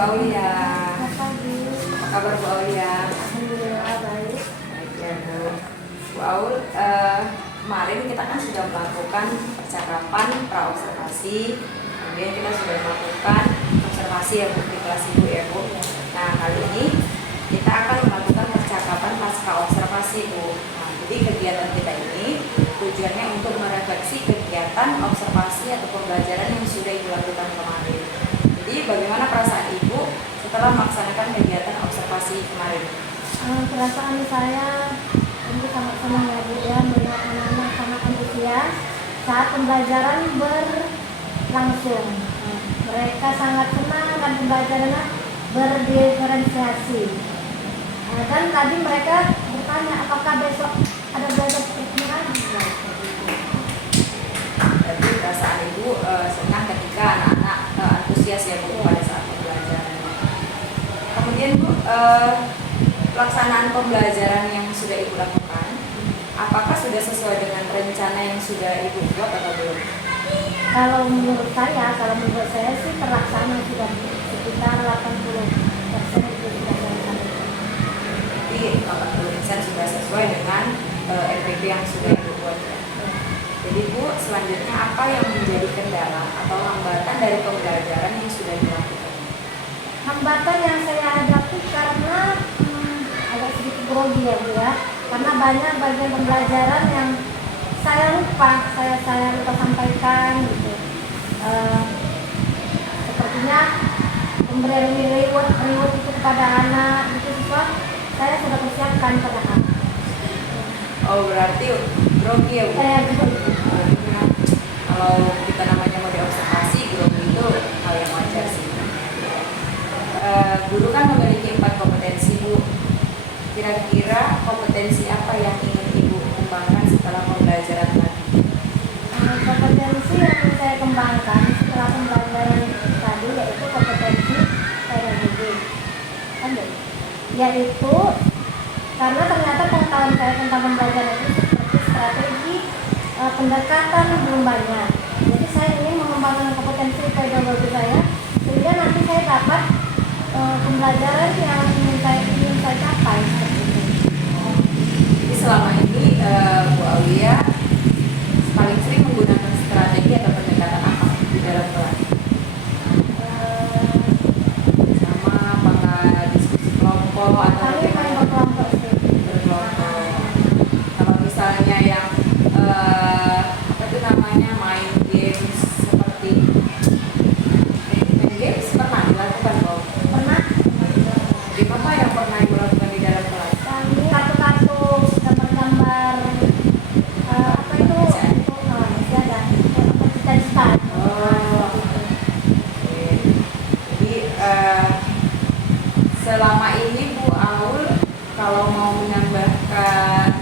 Aulia. Pagi. Apa kabar Bu Aulia? Alhamdulillah baik. Baik ya Bu. Bu Aul, kemarin kita kan sudah melakukan percakapan praobservasi, kemudian kita sudah melakukan observasi ya Bu di kelas Ibu ya Bu. Nah kali ini kita akan melakukan percakapan pasca observasi Bu. Nah, jadi kegiatan kita ini tujuannya untuk merefleksi kegiatan observasi atau pembelajaran yang sudah Ibu lakukan kemarin. Jadi bagaimana perasaan Ibu setelah melaksanakan kegiatan observasi kemarin? Perasaan saya tentu sangat senang ya Bu ya, melihat anak-anak sangat antusias saat pembelajaran berlangsung. Mereka sangat senang dan pembelajarannya berdiferensiasi. Dan tadi mereka bertanya apakah besok ada belajar seperti ini lagi. Jadi perasaan Ibu senang ketika anak-anak antusias ya Bu pada saat pembelajaran. Kemudian Bu, pelaksanaan pembelajaran yang sudah Ibu lakukan, apakah sudah sesuai dengan rencana yang sudah Ibu buat atau belum? Kalau menurut saya sih terlaksana sudah sekitar 80% itu sudah terlaksana. Jadi 80% sudah sesuai dengan RPP yang sudah Ibu buat ya. Jadi Bu, selanjutnya apa yang menjadi kendala atau hambatan dari pembelajaran yang sudah dilakukan? Hambatan yang saya hadapi karena agak sedikit grogi ya Bu ya, karena banyak bagian pembelajaran yang saya lupa sampaikan gitu. Sepertinya pemberian reward itu kepada anak itu siswa saya sudah persiapkan padahal. Oh berarti grogi ya Bu? Kalau kita namanya mau diobservasi, grogi itu hal yang wajar sih. Guru kan memiliki 4 kompetensi Bu. Kira-kira kompetensi apa yang ingin Ibu kembangkan setelah pembelajaran tadi? Kompetensi yang saya kembangkan setelah pembelajaran tadi yaitu kompetensi pedagogik, yaitu karena ternyata pengetahuan saya tentang pembelajaran itu seperti strategi pendekatan belum banyak. Jadi saya ingin mengembangkan kompetensi pedagogi saya sehingga nanti saya dapat pembelajaran yang ingin saya capai seperti itu. Jadi selama ini Bu Aulia paling sering menggunakan strategi atau pendekatan apa di dalam kelas? Sama apakah diskusi kelompok atau Kami main berkelompok sih. berkelompok? Kalau misalnya yang apa itu namanya main games seperti main games pernah dilakukan Bob? Pernah Game apa yang pernah Ibu lakukan di dalam kelas? kami kartu-kartu gambar-gambar apa itu masih ada cita-cita. Oh, oke. Jadi selama ini Bu Aul kalau mau menambahkan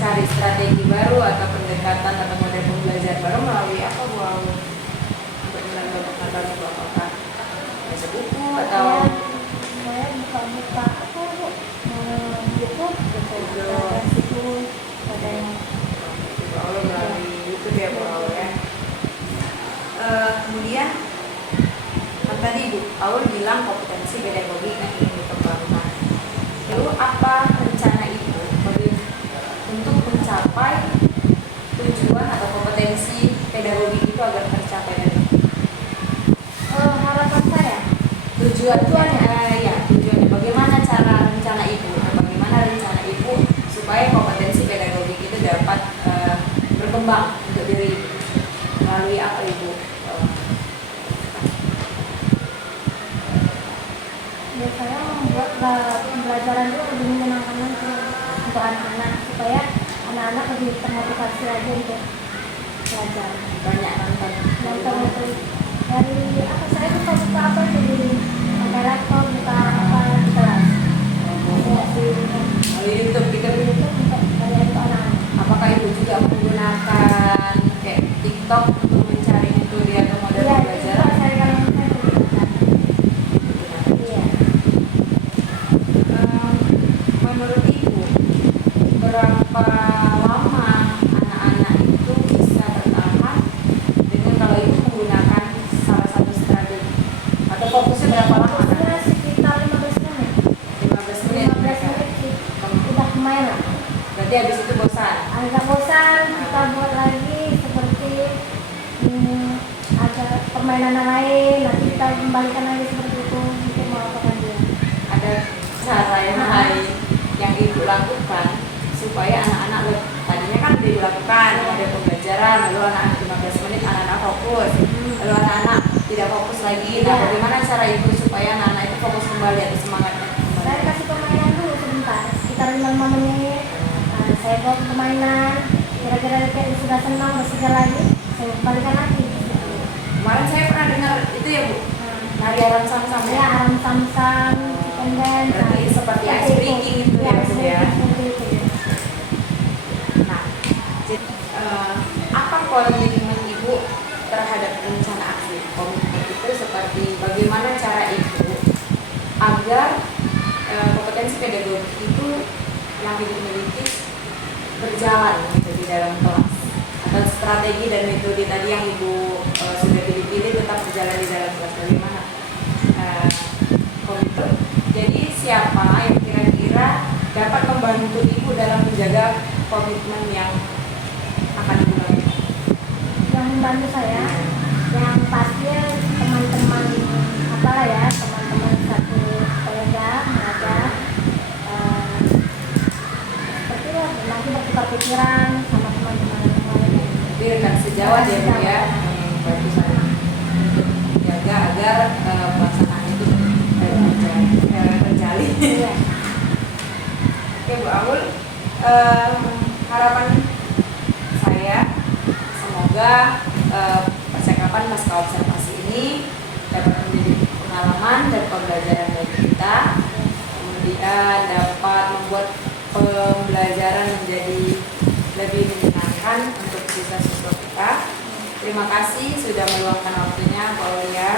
cari strategi baru atau pendekatan atau model pembelajaran baru melalui apa Bu Aul? Untuk menambah pengetahuan Ibu apakah baca buku atau Saya buka-buka apa Bu? YouTube gitu. Ada situ ada yang Bu Aul melalui YouTube ya Bu Aul ya. Kemudian kan tadi Bu Aul bilang kompetensi pedagogi yang ingin dikembangkan. Lalu apa rencana Ibu untuk mencapai tujuan atau kompetensi pedagogi itu agar tercapai tadi? harapan saya. Tujuannya ya tujuannya bagaimana cara rencana Ibu? Bagaimana rencana Ibu supaya kompetensi pedagogik itu dapat berkembang untuk diri Ibu? Melalui apa Ibu? Saya membuat pembelajaran itu lebih menyenangkan untuk anak-anak supaya anak-anak lebih termotivasi lagi untuk belajar. Banyak nonton. Nonton itu dari apa saya buka apa itu di pakai laptop buka apa di kelas. Melalui YouTube gitu. Itu untuk dari itu anak-anak. Apakah Ibu juga menggunakan kayak TikTok untuk mencari metode atau model Iya, itu pembelajaran? saya kalau saya gunakan. Iya. Menurut Ibu, berapa lama anak-anak itu bisa bertahan dengan kalau Ibu menggunakan salah satu strategi atau fokusnya permainan yang lain, nanti kita kembalikan lagi seperti itu untuk melakukan dia. Ada cara yang lain yang ibu lakukan supaya anak-anak tadinya kan udah dilakukan, ada pembelajaran, lalu anak-anak 15 menit anak-anak fokus, lalu anak-anak tidak fokus lagi. Nah, bagaimana cara ibu supaya anak-anak itu fokus kembali atau semangatnya kembali? Saya kasih permainan dulu sebentar, sekitar 5 menit. Nah, saya bawa ke permainan, kira-kira dia sudah senang bersedia lagi, saya kembalikan lagi. Kemarin saya pernah dengar itu ya Bu, nari aram sam-sam Ya, ya. aram sam-sam, chicken dance. Berarti seperti ice breaking itu ya, Bu, ya. seperti itu. Nah, jadi apa komitmen ibu terhadap rencana aksi? Komitmen itu seperti bagaimana cara ibu agar kompetensi pedagogik itu yang ibu miliki berjalan gitu di dalam kelas, atau strategi dan metode tadi yang ibu sudah pilih-pilih tetap berjalan di dalam kelas. Bagaimana komitmen? Jadi siapa yang kira-kira dapat membantu ibu dalam menjaga komitmen yang akan ibu lakukan? Yang membantu saya, yang pasti teman-teman apalah ya, teman-teman satu kolega mengajar, seperti itu nanti bertukar pikiran sama teman-teman yang lain. Jadi rekan sejawat ya Bu ya, bantu saya jaga agar pelaksanaan itu terjalin. Iya. Oke Bu Aul, harapan saya semoga percakapan pasca observasi ini dapat menjadi pengalaman dan pembelajaran bagi kita, kemudian dapat membuat pembelajaran menjadi lebih menyenangkan untuk siswa-siswa kita. Terima kasih sudah meluangkan waktunya Pak Aulia.